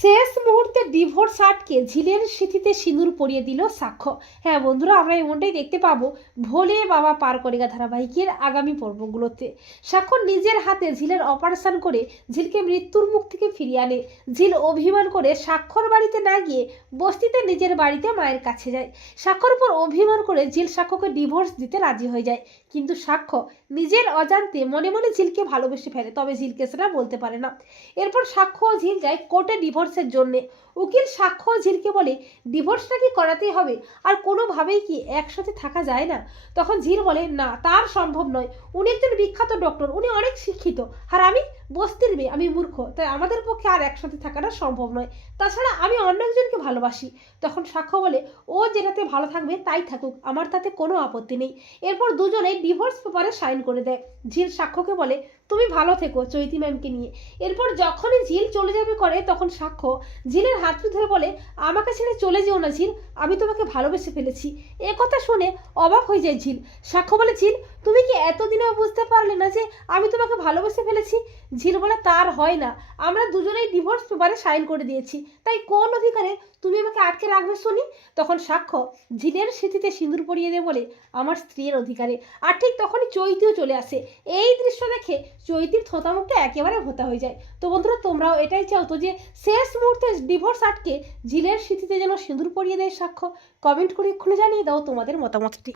শেষ মুহূর্তে ডিভোর্স আটকে ঝিলের স্মৃতিতে সিঁদুর পরিয়ে দিল সাক্ষ্য। হ্যাঁ বন্ধুরা, আমরা এমনটাই দেখতে পাবো ভোলে বাবা পার করেগা ধারাবাহিকের আগামী পর্বগুলোতে। সাক্ষ্য নিজের হাতে ঝিলের অপারেশন করে ঝিলকে মৃত্যুর মুখ থেকে ফিরিয়ে আনে। ঝিল অভিমান করে সাক্ষ্যর বাড়িতে না গিয়ে বস্তিতে নিজের বাড়িতে মায়ের কাছে যায়। সাক্ষ্যর উপর অভিমান করে ঝিল সাক্ষ্যকে ডিভোর্স দিতে রাজি হয়ে যায়, কিন্তু সাক্ষ্য নিজের অজান্তে মনে মনে ঝিলকে ভালোবেসে ফেলে, তবে ঝিলকে সেটা বলতে পারে না। এরপর সাক্ষ্য ও ঝিল যায় কোর্টে ডিভোর্সের জন্য। উকিল সাক্ষ্য ও ঝিলকে বলে ডিভোর্সটা কি করাতেই হবে, আর কোনোভাবেই কি একসাথে থাকা যায় না? তখন ঝিল বলে না, তার সম্ভব নয়। উনি একজন বিখ্যাত ডক্টর, উনি অনেক শিক্ষিত, আর আমি বস্তির মেয়ে, আমি মূর্খ, তাই আমাদের পক্ষে আর একসাথে থাকাটা সম্ভব নয়। তাছাড়া আমি অন্য একজনকে ভালোবাসি। তখন সাক্ষ্য বলে ও যেটাতে ভালো থাকবে তাই থাকুক, আমার তাতে কোনো আপত্তি নেই। এরপর দুজনেই ডিভোর্স পেপারে সাইন করে দেয়। ঝিল সাক্ষ্যকে বলে তুমি ভালো থেকো চৈতি ম্যামকে নিয়ে। এরপর যখনই ঝিল চলে যাবে করে, তখন সাক্ষ্য ঝিলের হাত ধরে বলে আমাকে ছেড়ে চলে যেও না ঝিল, আমি তোমাকে ভালোবেসে ফেলেছি। এ কথা শুনে অবাক হয়ে যায় ঝিল। সাক্ষ্য বলে ঝিল, তুমি কি এতদিনেও বুঝতে পারলে না যে আমি তোমাকে ভালোবেসে ফেলেছি? ঝিল বলে তার হয় না, আমরা দুজনেই ডিভোর্স পেপারে সাইন করে দিয়েছি, তাই কোন অধিকারে তুমি আমাকে আটকে রাখবে শুনি? তখন সাক্ষ্য ঝিলের স্মৃতিতে সিঁদুর পরিয়ে দেয় বলে আমার স্ত্রীর অধিকারে। আর ঠিক তখনই চৈতিও চলে আসে। এই দৃশ্য দেখে চৈতির থোঁতা মুখটা একেবারে ভোতা হয়ে যায়। তো বন্ধুরা, তোমরাও এটাই চাও তো যে শেষ মুহূর্তে ডিভোর্স আটকে ঝিলের স্মৃতিতে যেন সিঁদুর পরিয়ে দেয় সাক্ষ্য? কমেন্ট করে এক্ষুনি জানিয়ে দাও তোমাদের মতামতটি।